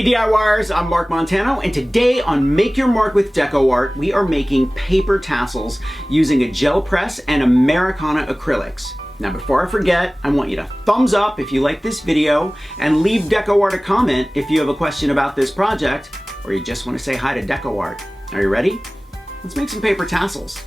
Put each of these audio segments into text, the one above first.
Hey DIYers, I'm Mark Montano, and today on Make Your Mark with DecoArt, we are making paper tassels using a gel press and Americana Acrylics. Now before I forget, I want you to thumbs up if you like this video and leave DecoArt a comment if you have a question about this project or you just want to say hi to DecoArt. Are you ready? Let's make some paper tassels.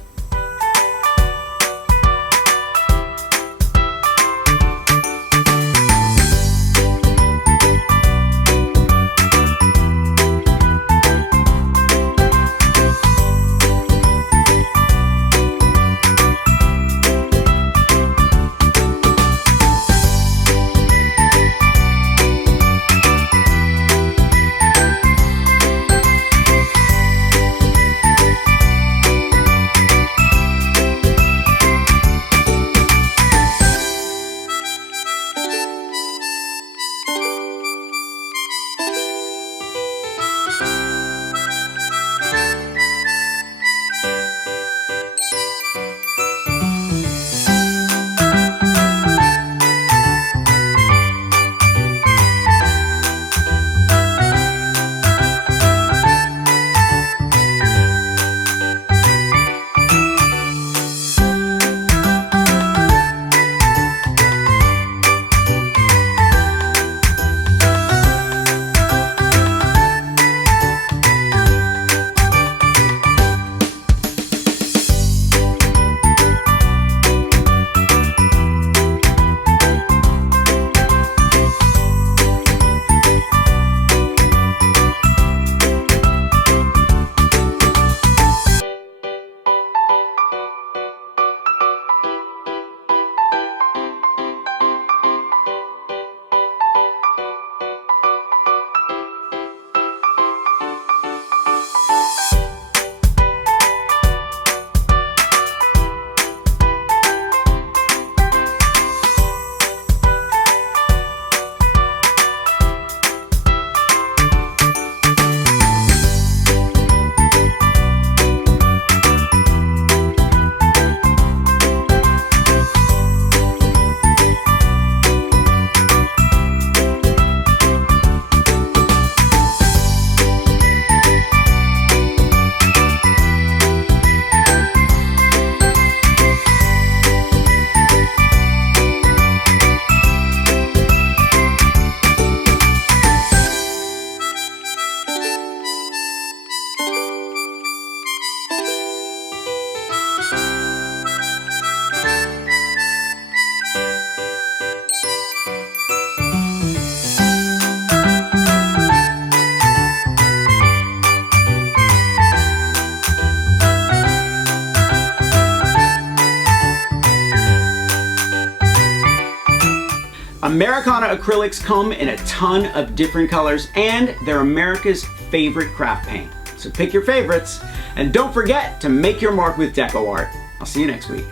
Americana Acrylics come in a ton of different colors and they're America's favorite craft paint. So pick your favorites and don't forget to make your mark with DecoArt. I'll see you next week.